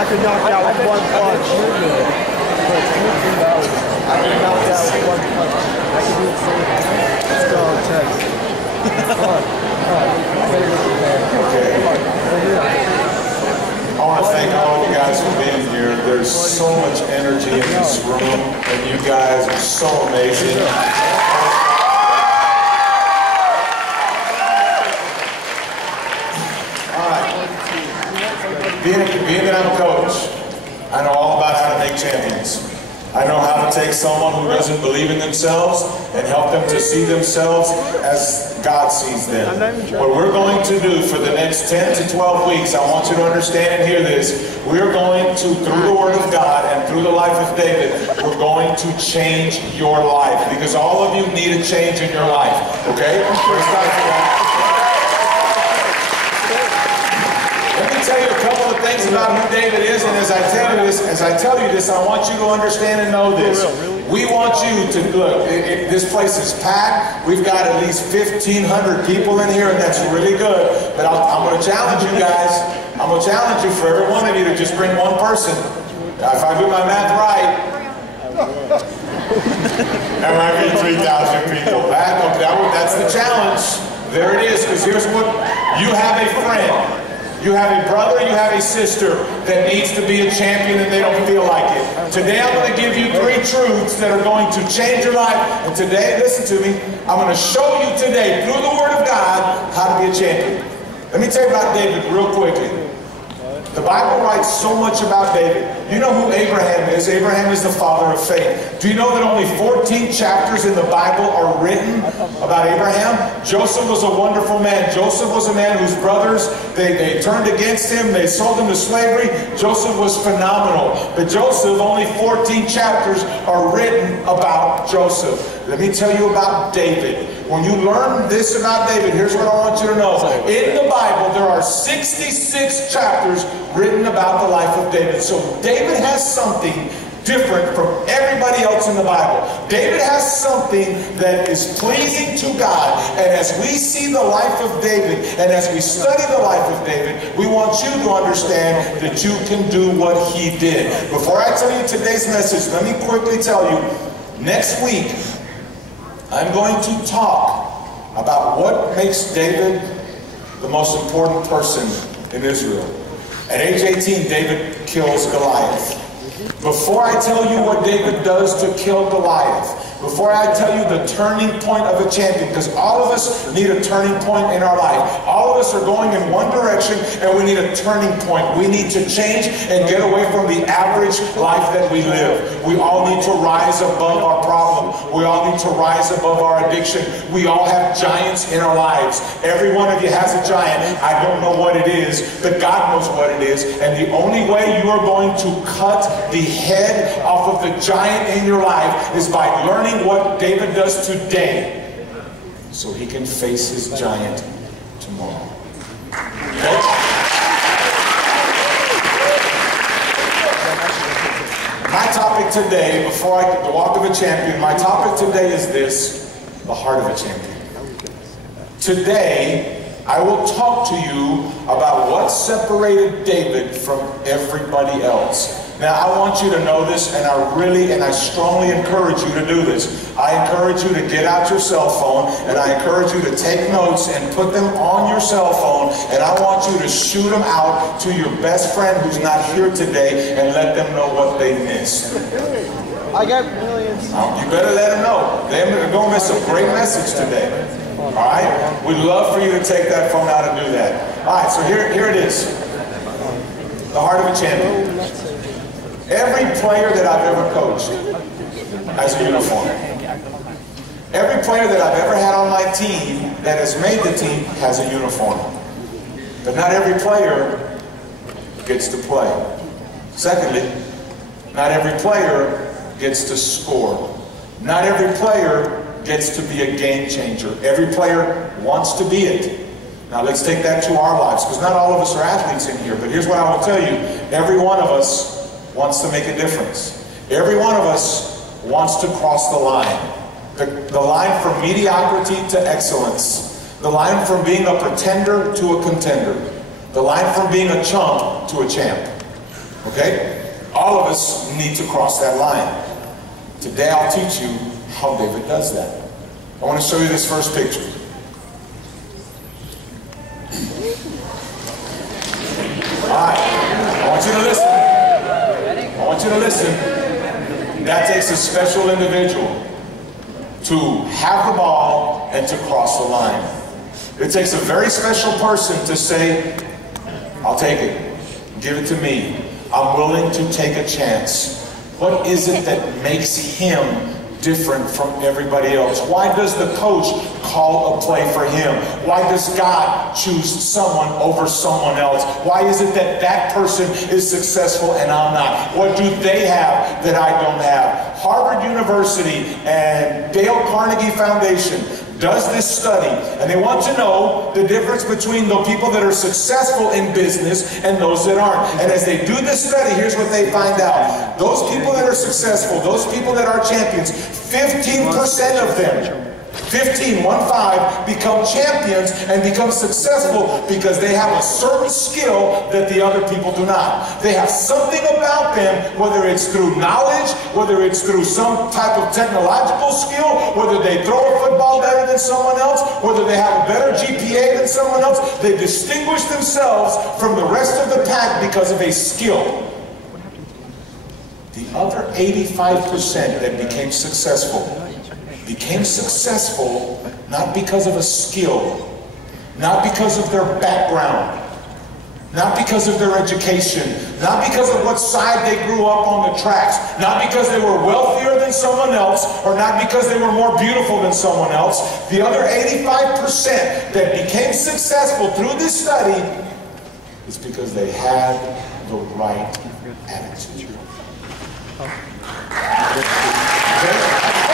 I could knock out with one punch. I could knock out with one punch. I could do the same. Let's go, Tex. Come on. I want to thank all of you guys for being here. There's so much energy in this room, and you guys are so amazing. All right. Being that I'm a coach, I know all about how to make champions. I know how to take someone who doesn't believe in themselves and help them to see themselves as God sees them. What we're going to do for the next 10 to 12 weeks, I want you to understand and hear this, we're going to, through the Word of God and through the life of David, we're going to change your life, because all of you need a change in your life, okay? Let me tell you a couple of things about who David is, and as I tell you this, I want you to understand and know this. We want you to, look, this place is packed. We've got at least 1,500 people in here, and that's really good. But I'm going to challenge you guys. I'm going to challenge you for every one of you to just bring one person. If I do my math right, that might be 3,000 people. That's the challenge. There it is, because here's what, you have a friend. You have a brother, you have a sister that needs to be a champion and they don't feel like it. Today I'm going to give you 3 truths that are going to change your life. And today, listen to me, I'm going to show you today through the Word of God how to be a champion. Let me tell you about David real quickly. The Bible writes so much about David. You know who Abraham is? Abraham is the father of faith. Do you know that only 14 chapters in the Bible are written about Abraham? Joseph was a wonderful man. Joseph was a man whose brothers, they turned against him. They sold him to slavery. Joseph was phenomenal. But Joseph, only 14 chapters are written about Joseph. Let me tell you about David. When you learn this about David, here's what I want you to know. In the Bible, there are 66 chapters written about the life of David. So David has something different from everybody else in the Bible. David has something that is pleasing to God. And as we see the life of David, and as we study the life of David, we want you to understand that you can do what he did. Before I tell you today's message, let me quickly tell you, next week, I'm going to talk about what makes David the most important person in Israel. At age 18, David kills Goliath. Before I tell you what David does to kill Goliath, before I tell you the turning point of a champion, because all of us need a turning point in our life. All of us are going in one direction, and we need a turning point. We need to change and get away from the average life that we live. We all need to rise above our problem. We all need to rise above our addiction. We all have giants in our lives. Every one of you has a giant. I don't know what it is, but God knows what it is. And the only way you are going to cut the head off of the giant in your life is by learning what David does today so he can face his giant tomorrow. Okay? My topic today, before I the walk of a champion, my topic today is this: the heart of a champion. Today, I will talk to you about what separated David from everybody else. Now, I want you to know this, and I strongly encourage you to do this. I encourage you to get out your cell phone, and I encourage you to take notes and put them on your cell phone, and I want you to shoot them out to your best friend who's not here today and let them know what they missed. I got millions. You better let them know. They're going to miss a great message today. All right? We'd love for you to take that phone out and do that. All right, so here it is. The heart of a champion. Every player that I've ever coached has a uniform. Every player that I've ever had on my team that has made the team has a uniform. But not every player gets to play. Secondly, not every player gets to score. Not every player gets to be a game changer. Every player wants to be it. Now let's take that to our lives, because not all of us are athletes in here, but here's what I will tell you. Every one of us wants to make a difference. Every one of us wants to cross the line. The line from mediocrity to excellence. The line from being a pretender to a contender. The line from being a chump to a champ. Okay? All of us need to cross that line. Today I'll teach you how David does that. I want to show you this first picture. Alright, I want you to listen. I want you to listen. That takes a special individual to have the ball and to cross the line. It takes a very special person to say, I'll take it. Give it to me. I'm willing to take a chance. What is it that makes him different from everybody else? Why does the coach call a play for him? Why does God choose someone over someone else? Why is it that that person is successful and I'm not? What do they have that I don't have? Harvard University and Dale Carnegie Foundation does this study, and they want to know the difference between the people that are successful in business and those that aren't. And as they do this study, here's what they find out. Those people that are successful, those people that are champions, 15% of them, 15, 1-5, become champions and become successful because they have a certain skill that the other people do not. They have something about them, whether it's through knowledge, whether it's through some type of technological skill, whether they throw a football better than someone else, whether they have a better GPA than someone else. They distinguish themselves from the rest of the pack because of a skill. The other 85% that became successful not because of a skill, not because of their background, not because of their education, not because of what side they grew up on the tracks, not because they were wealthier than someone else, or not because they were more beautiful than someone else. The other 85% that became successful through this study is because they had the right attitude. Okay?